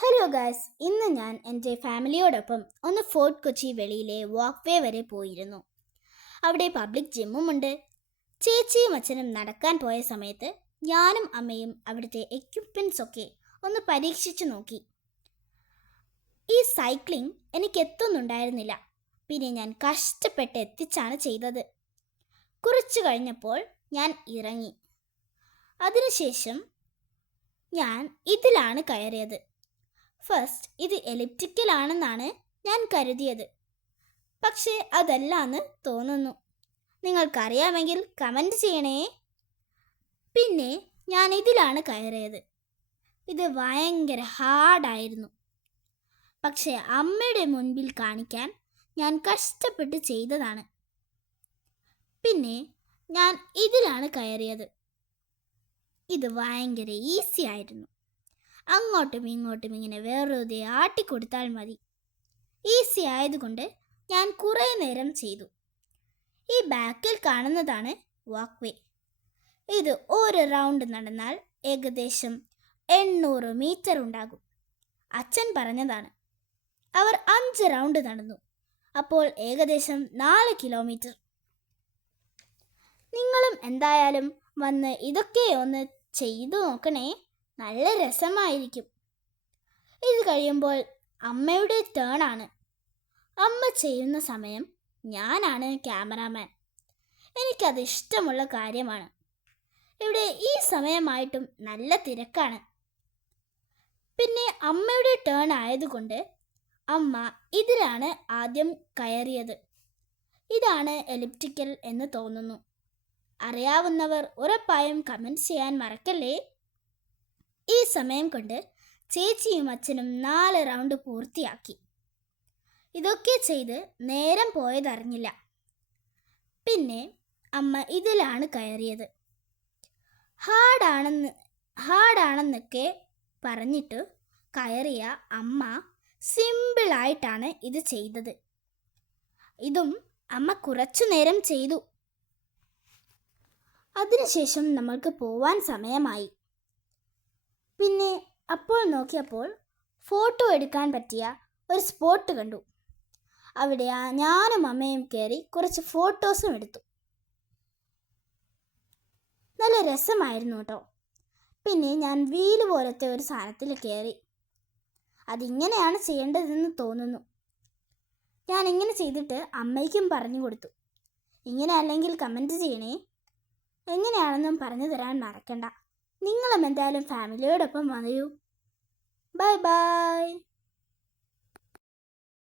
Hello guys, ഇന്ന് ഞാൻ എൻ്റെ ഫാമിലിയോടൊപ്പം ഒന്ന് ഫോർട്ട് കൊച്ചി വെളിയിലെ വാക്ക് വേ വരെ പോയിരുന്നു. അവിടെ പബ്ലിക് ജിമ്മുമുണ്ട്. ചേച്ചിയും അച്ഛനും നടക്കാൻ പോയ സമയത്ത് ഞാനും അമ്മയും അവിടുത്തെ എക്യുപ്മെൻറ്റ്സ് ഒക്കെ ഒന്ന് പരീക്ഷിച്ചു നോക്കി. ഈ സൈക്ലിംഗ് എനിക്ക് എത്തുന്നുണ്ടായിരുന്നില്ല. പിന്നെ ഞാൻ കഷ്ടപ്പെട്ട് എത്തിച്ചാണ് ചെയ്തത്. കുറച്ചു കഴിഞ്ഞപ്പോൾ ഞാൻ ഇറങ്ങി. അതിനുശേഷം ഞാൻ ഇതിലാണ് കയറിയത്. ഫസ്റ്റ് ഇത് എലിപ്റ്റിക്കൽ ആണെന്നാണ് ഞാൻ കരുതിയത്, പക്ഷേ അതല്ലാന്ന് തോന്നുന്നു. നിങ്ങൾക്കറിയാമെങ്കിൽ കമൻറ്റ് ചെയ്യണേ. പിന്നെ ഞാൻ ഇതിലാണ് കയറിയത്. ഇത് ഭയങ്കര ഹാർഡായിരുന്നു, പക്ഷേ അമ്മയുടെ മുൻപിൽ കാണിക്കാൻ ഞാൻ കഷ്ടപ്പെട്ട് ചെയ്തതാണ്. പിന്നെ ഞാൻ ഇതിലാണ് കയറിയത്. ഇത് ഭയങ്കര ഈസി ആയിരുന്നു. അങ്ങോട്ടും ഇങ്ങോട്ടും ഇങ്ങനെ വെറുതെ ആട്ടിക്കൊടുത്താൽ മതി. ഈസി ആയതുകൊണ്ട് ഞാൻ കുറേ നേരം ചെയ്തു. ഈ ബാക്കിൽ കാണുന്നതാണ് വാക്ക് വേ. ഇത് ഒരു റൗണ്ട് നടന്നാൽ ഏകദേശം 800 മീറ്റർ ഉണ്ടാകും. അച്ഛൻ പറഞ്ഞതാണ്. അവർ 5 റൗണ്ട് നടന്നു. അപ്പോൾ ഏകദേശം 4 കിലോമീറ്റർ. നിങ്ങളും എന്തായാലും വന്ന് ഇതൊക്കെ ഒന്ന് ചെയ്തു നോക്കണേ. നല്ല രസമായിരിക്കും. ഇത് കഴിയുമ്പോൾ അമ്മയുടെ ടേൺ ആണ്. അമ്മ ചെയ്യുന്ന സമയം ഞാനാണ് ക്യാമറാമാൻ. എനിക്കത് ഇഷ്ടമുള്ള കാര്യമാണ്. ഇവിടെ ഈ സമയമായിട്ടും നല്ല തിരക്കാണ്. പിന്നെ അമ്മയുടെ ടേൺ ആയതുകൊണ്ട് അമ്മ ഇതിലാണ് ആദ്യം കയറിയത്. ഇതാണ് എലിപ്റ്റിക്കൽ എന്ന് തോന്നുന്നു. അറിയാവുന്നവർ ഉറപ്പായും കമൻറ്റ് ചെയ്യാൻ മറക്കല്ലേ. ഈ സമയം കൊണ്ട് ചേച്ചിയും അച്ഛനും 4 റൗണ്ട് പൂർത്തിയാക്കി. ഇതൊക്കെ ചെയ്ത് നേരം പോയതറിഞ്ഞില്ല. പിന്നെ അമ്മ ഇതിലാണ് കയറിയത്. ഹാർഡാണെന്നൊക്കെ പറഞ്ഞിട്ട് കയറിയ അമ്മ സിമ്പിളായിട്ടാണ് ഇത് ചെയ്തത്. ഇതും അമ്മ കുറച്ചു നേരം ചെയ്തു. അതിനുശേഷം നമ്മൾക്ക് പോവാൻ സമയമായി. പിന്നെ അപ്പോൾ നോക്കിയപ്പോൾ ഫോട്ടോ എടുക്കാൻ പറ്റിയ ഒരു സ്പോട്ട് കണ്ടു. അവിടെ ഞാനും അമ്മയും കയറി കുറച്ച് ഫോട്ടോസും എടുത്തു. നല്ല രസമായിരുന്നു കേട്ടോ. പിന്നെ ഞാൻ വീല് പോലത്തെ ഒരു സാധനത്തിൽ കയറി. അതിങ്ങനെയാണ് ചെയ്യേണ്ടതെന്ന് തോന്നുന്നു. ഞാൻ ഇങ്ങനെ ചെയ്തിട്ട് അമ്മയ്ക്കും പറഞ്ഞു കൊടുത്തു. ഇങ്ങനെ അല്ലെങ്കിൽ കമൻറ്റ് ചെയ്യണേ. എങ്ങനെയാണെന്നും പറഞ്ഞു തരാൻ മറക്കണ്ട. നിങ്ങളും എന്തായാലും ഫാമിലിയോടൊപ്പം വരൂ. Bye bye.